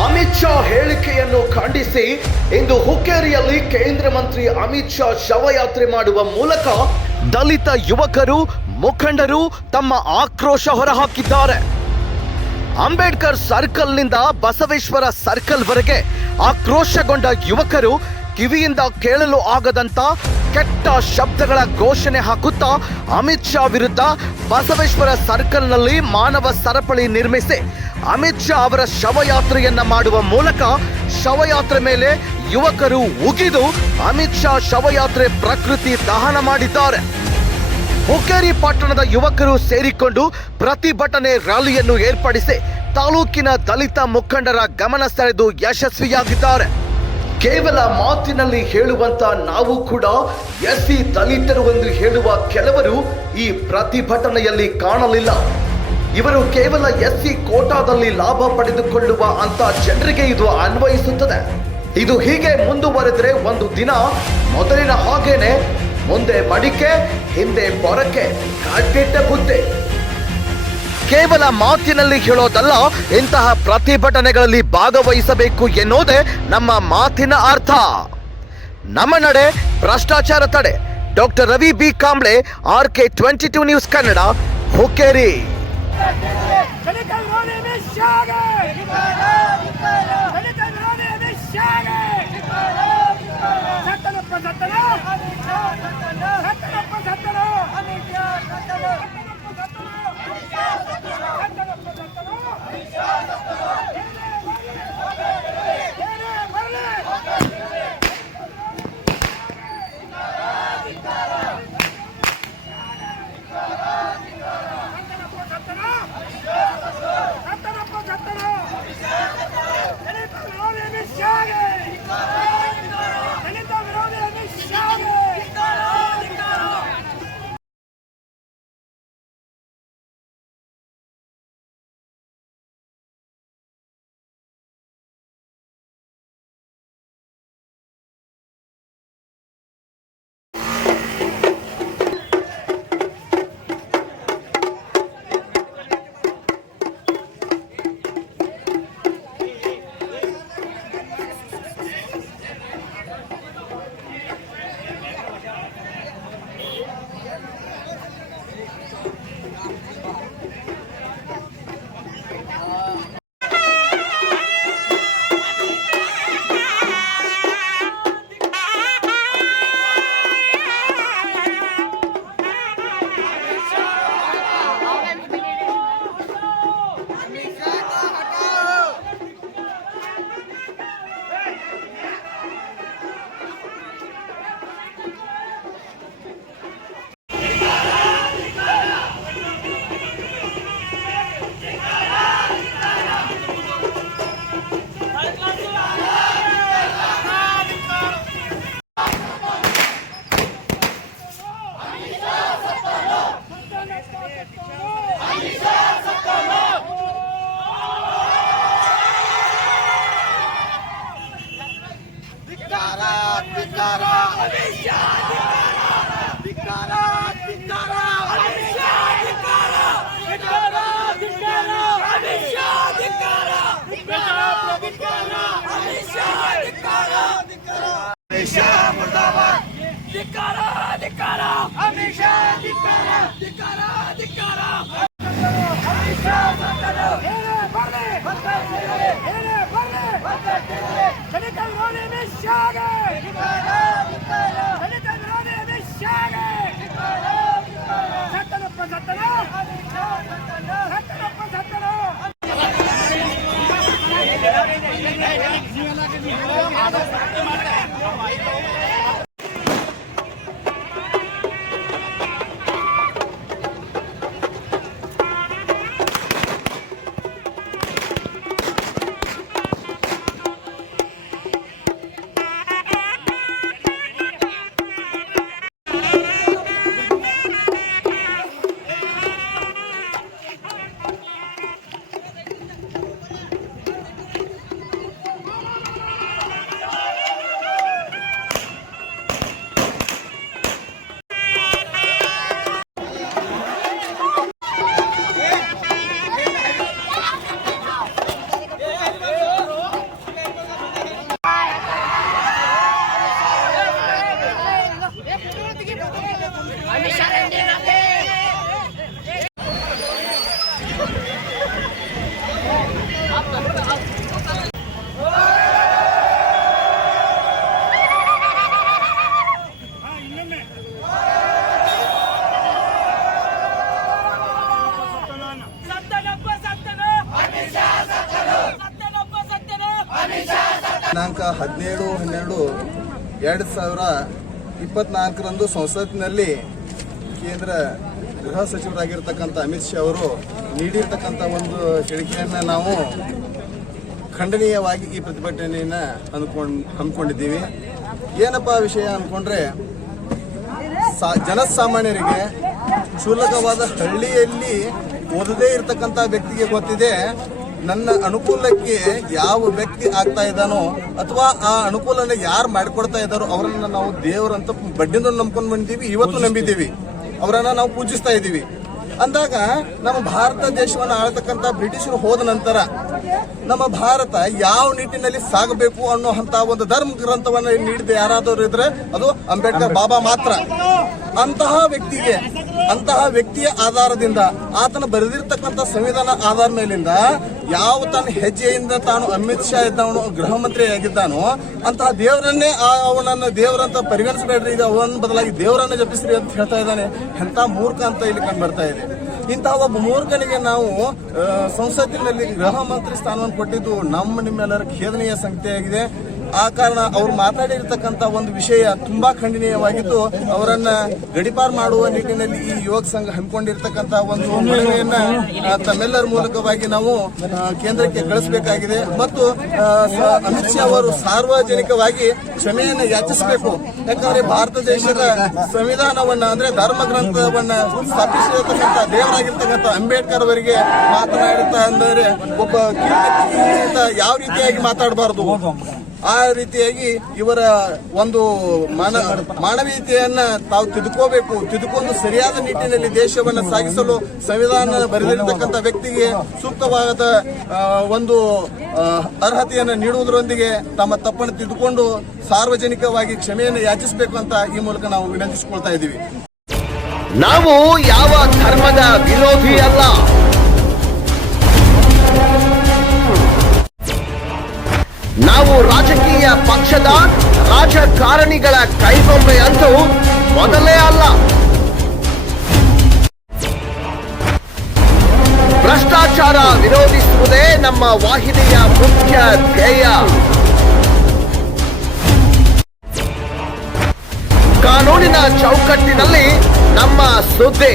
ಅಮಿತ್ ಶಾ ಹೇಳಿಕೆಯನ್ನು ಖಂಡಿಸಿ, ಇಂದು ಹುಕ್ಕೇರಿಯಲ್ಲಿ ಕೇಂದ್ರ ಮಂತ್ರಿ ಅಮಿತ್ ಶಾ ಶವಯಾತ್ರೆ ಮಾಡುವ ಮೂಲಕ ದಲಿತ ಯುವಕರು, ಮುಖಂಡರು ತಮ್ಮ ಆಕ್ರೋಶ ಹೊರಹಾಕಿದ್ದಾರೆ. ಅಂಬೇಡ್ಕರ್ ಸರ್ಕಲ್ನಿಂದ ಬಸವೇಶ್ವರ ಸರ್ಕಲ್ ವರೆಗೆ ಆಕ್ರೋಶಗೊಂಡ ಯುವಕರು ಕಿವಿಯಿಂದ ಕೇಳಲು ಆಗದಂತ ಕೆಟ್ಟ ಶಬ್ದಗಳ ಘೋಷಣೆ ಹಾಕುತ್ತಾ ಅಮಿತ್ ಶಾ ವಿರುದ್ಧ ಬಸವೇಶ್ವರ ಸರ್ಕಲ್ನಲ್ಲಿ ಮಾನವ ಸರಪಳಿ ನಿರ್ಮಿಸಿ ಅಮಿತ್ ಶಾ ಅವರ ಶವಯಾತ್ರೆಯನ್ನ ಮಾಡುವ ಮೂಲಕ ಶವಯಾತ್ರೆ ಮೇಲೆ ಯುವಕರು ಉಗಿದು ಅಮಿತ್ ಶಾ ಶವಯಾತ್ರೆ ಪ್ರಕೃತಿ ದಹನ ಮಾಡಿದ್ದಾರೆ. ಹುಕ್ಕೇರಿ ಪಟ್ಟಣದ ಯುವಕರು ಸೇರಿಕೊಂಡು ಪ್ರತಿಭಟನೆ ರ್ಯಾಲಿಯನ್ನು ಏರ್ಪಡಿಸಿ ತಾಲೂಕಿನ ದಲಿತ ಮುಖಂಡರ ಗಮನ ಸೆಳೆದು ಯಶಸ್ವಿಯಾಗಿದ್ದಾರೆ. ಕೇವಲ ಮಾತಿನಲ್ಲಿ ಹೇಳುವಂತ ನಾವು ಕೂಡ ಎಸ್ಸಿ ದಲಿತರು ಎಂದು ಹೇಳುವ ಕೆಲವರು ಈ ಪ್ರತಿಭಟನೆಯಲ್ಲಿ ಕಾಣಲಿಲ್ಲ. ಇವರು ಕೇವಲ ಎಸ್ಸಿ ಕೋಟಾದಲ್ಲಿ ಲಾಭ ಪಡೆದುಕೊಳ್ಳುವ ಅಂತ ಜನರಿಗೆ ಇದು ಅನ್ವಯಿಸುತ್ತದೆ. ಇದು ಹೀಗೆ ಮುಂದುವರೆದರೆ ಒಂದು ದಿನ ಮೊದಲಿನ ಹಾಗೇನೆ ಮುಂದೆ ಮಡಿಕೆ, ಹಿಂದೆ ಪೊರಕೆ ಕಟ್ಟಿಟ್ಟ ಬುದ್ಧಿ ಕೇವಲ ಮಾತಿನಲ್ಲಿ ಹೇಳೋದಲ್ಲ, ಇಂತಹ ಪ್ರತಿಭಟನೆಗಳಲ್ಲಿ ಭಾಗವಹಿಸಬೇಕು ಎನ್ನುವುದೇ ನಮ್ಮ ಮಾತಿನ ಅರ್ಥ. ನಮ್ಮ ನಡೆ ಭ್ರಷ್ಟಾಚಾರ ತಡೆ. Doctor Ravi B. Kamble R K twenty two news Kannada, Hukkeri. ಧಿಕ್ಕಾರ ಧಿಕ್ಕಾರ ಅಮಿಷಾ ಧಿಕ್ಕಾರ ಧಿಕ್ಕಾರ ನೋಡಿ ಹದಿನೇಳು, ಹನ್ನೆರಡು, ಎರಡು ಸಾವಿರ ಇಪ್ಪತ್ನಾಲ್ಕರಂದು ಸಂಸತ್ತಿನಲ್ಲಿ ಕೇಂದ್ರ ಗೃಹ ಸಚಿವರಾಗಿರ್ತಕ್ಕಂಥ ಅಮಿತ್ ಶಾ ಅವರು ನೀಡಿರ್ತಕ್ಕಂಥ ಒಂದು ಹೇಳಿಕೆಯನ್ನು ನಾವು ಖಂಡನೀಯವಾಗಿ ಈ ಪ್ರತಿಭಟನೆಯನ್ನು ಅಂದ್ಕೊಂಡು ಹಮ್ಮಿಕೊಂಡಿದ್ದೀವಿ. ಏನಪ್ಪ ವಿಷಯ ಅಂದ್ಕೊಂಡ್ರೆ ಸಾ, ಜನಸಾಮಾನ್ಯರಿಗೆ ಕ್ಷುಲ್ಲಕವಾದ ಹಳ್ಳಿಯಲ್ಲಿ ಓದದೇ ಇರತಕ್ಕಂಥ ವ್ಯಕ್ತಿಗೆ ಗೊತ್ತಿದೆ ನನ್ನ ಅನುಕೂಲಕ್ಕೆ ಯಾವ ವ್ಯಕ್ತಿ ಆಗ್ತಾ ಇದ್ದಾನೋ ಅಥವಾ ಆ ಅನುಕೂಲನ ಯಾರು ಮಾಡಿಕೊಡ್ತಾ ಇದ್ದಾರೋ ಅವರನ್ನ ನಾವು ದೇವರಂತ ಬಡ್ಡಿಂದ ನಂಬ್ಕೊಂಡು ಬಂದಿದ್ದೀವಿ ಇವತ್ತು ನಂಬಿದ್ದೀವಿ. ಅವರನ್ನ ನಾವು ಪೂಜಿಸ್ತಾ ಇದ್ದೀವಿ. ಅಂದಾಗ ನಮ್ಮ ಭಾರತ ದೇಶವನ್ನು ಆಳ್ತಕ್ಕಂಥ ಬ್ರಿಟಿಷರು ಹೋದ ನಂತರ ನಮ್ಮ ಭಾರತ ಯಾವ ನಿಟ್ಟಿನಲ್ಲಿ ಸಾಗಬೇಕು ಅನ್ನೋ ಒಂದು ಧರ್ಮ ಗ್ರಂಥವನ್ನು ನೀಡಿದ ಯಾರಾದರೂ ಇದ್ರೆ ಅದು ಅಂಬೇಡ್ಕರ್. ಬಾಬಾ ಮಾತ್ರ. ಅಂತಹ ವ್ಯಕ್ತಿಗೆ ಅಂತಹ ವ್ಯಕ್ತಿಯ ಆಧಾರದಿಂದ ಆತನ ಬರೆದಿರ್ತಕ್ಕಂಥ ಸಂವಿಧಾನ ಆಧಾರ ಮೇಲಿಂದ ಯಾವ ತನ್ನ ಹೆಜ್ಜೆಯಿಂದ ತಾನು ಅಮಿತ್ ಶಾ ಇದ್ದವನು ಗೃಹ ಮಂತ್ರಿ ಆಗಿದ್ದಾನೋ ಅಂತಹ ದೇವರನ್ನೇ ಅವನನ್ನ ದೇವರಂತ ಪರಿಗಣಿಸಬೇಡ್ರಿ. ಈಗ ಅವನ ಬದಲಾಗಿ ದೇವರನ್ನ ಜಪಿಸ್ರಿ ಅಂತ ಹೇಳ್ತಾ ಇದ್ದಾನೆ. ಎಂತ ಮೂರ್ಖ ಅಂತ ಇಲ್ಲಿ ಕಂಡು ಬರ್ತಾ ಇದೆ. ಇಂತಹ ಒಬ್ಬ ಮೂರ್ಖನಿಗೆ ನಾವು ಸಂಸತ್ತಿನಲ್ಲಿ ಗೃಹ ಮಂತ್ರಿ ಸ್ಥಾನವನ್ನು ಕೊಟ್ಟಿದ್ದು ನಮ್ಮ ನಿಮ್ಮೆಲ್ಲರ ಖೇದನೀಯ ಸಂಗತಿಯಾಗಿದೆ. ಆ ಕಾರಣ ಅವರು ಮಾತಾಡಿರ್ತಕ್ಕಂಥ ಒಂದು ವಿಷಯ ತುಂಬಾ ಖಂಡನೀಯವಾಗಿದ್ದು, ಅವರನ್ನ ಗಡಿಪಾರು ಮಾಡುವ ನಿಟ್ಟಿನಲ್ಲಿ ಈ ಯುವಕ ಸಂಘ ಹಮ್ಮಿಕೊಂಡಿರ್ತಕ್ಕಂಥ ಒಂದು ಮನವಿಯನ್ನ ತಮ್ಮೆಲ್ಲರ ಮೂಲಕವಾಗಿ ನಾವು ಕೇಂದ್ರಕ್ಕೆ ಕಳಿಸಬೇಕಾಗಿದೆ. ಮತ್ತು ಅಮಿತ್ ಶಾ ಅವರು ಸಾರ್ವಜನಿಕವಾಗಿ ಕ್ಷಮೆಯನ್ನು ಯಾಚಿಸಬೇಕು. ಯಾಕಂದ್ರೆ ಭಾರತ ದೇಶದ ಸಂವಿಧಾನವನ್ನ, ಅಂದ್ರೆ ಧರ್ಮ ಗ್ರಂಥವನ್ನ ಸ್ಥಾಪಿಸಿರತಕ್ಕಂಥ ದೇವರಾಗಿರ್ತಕ್ಕಂಥ ಅಂಬೇಡ್ಕರ್ ಅವರಿಗೆ ಮಾತನಾಡುತ್ತಾ ಅಂದರೆ, ಒಬ್ಬ ಯಾವ ರೀತಿಯಾಗಿ ಮಾತಾಡಬಾರದು? ಆ ರೀತಿಯಾಗಿ ಇವರ ಒಂದು ಮಾನ ಮಾನವೀಯತೆಯನ್ನ ತಾವು ತಿದ್ಕೋಬೇಕು. ತಿದ್ಕೊಂಡು ಸರಿಯಾದ ನಿಟ್ಟಿನಲ್ಲಿ ದೇಶವನ್ನ ಸಾಗಿಸಲು ಸಂವಿಧಾನ ಬರೆದಿರತಕ್ಕಂಥ ವ್ಯಕ್ತಿಗೆ ಸೂಕ್ತವಾದ ಒಂದು ಅರ್ಹತೆಯನ್ನು ನೀಡುವುದರೊಂದಿಗೆ ತಮ್ಮ ತಪ್ಪನ್ನು ತಿದ್ದುಕೊಂಡು ಸಾರ್ವಜನಿಕವಾಗಿ ಕ್ಷಮೆಯನ್ನು ಯಾಚಿಸಬೇಕು ಅಂತ ಈ ಮೂಲಕ ನಾವು ವಿನಂತಿಸಿಕೊಳ್ತಾ ಇದ್ದೀವಿ. ನಾವು ಯಾವ ಧರ್ಮದ ವಿರೋಧಿ ಅಲ್ಲ ನಾವು ರಾಜಕೀಯ ಪಕ್ಷದ ರಾಜಕಾರಣಿಗಳ ಕೈಗೊಂಬೆ ಅಂತೂ ಮೊದಲೇ ಅಲ್ಲ. ಭ್ರಷ್ಟಾಚಾರ ವಿರೋಧಿಸುವುದೇ ನಮ್ಮ ವಾಹಿನಿಯ ಮುಖ್ಯ ಧ್ಯೇಯ. ಕಾನೂನಿನ ಚೌಕಟ್ಟಿನಲ್ಲಿ ನಮ್ಮ ಸುದ್ದಿ.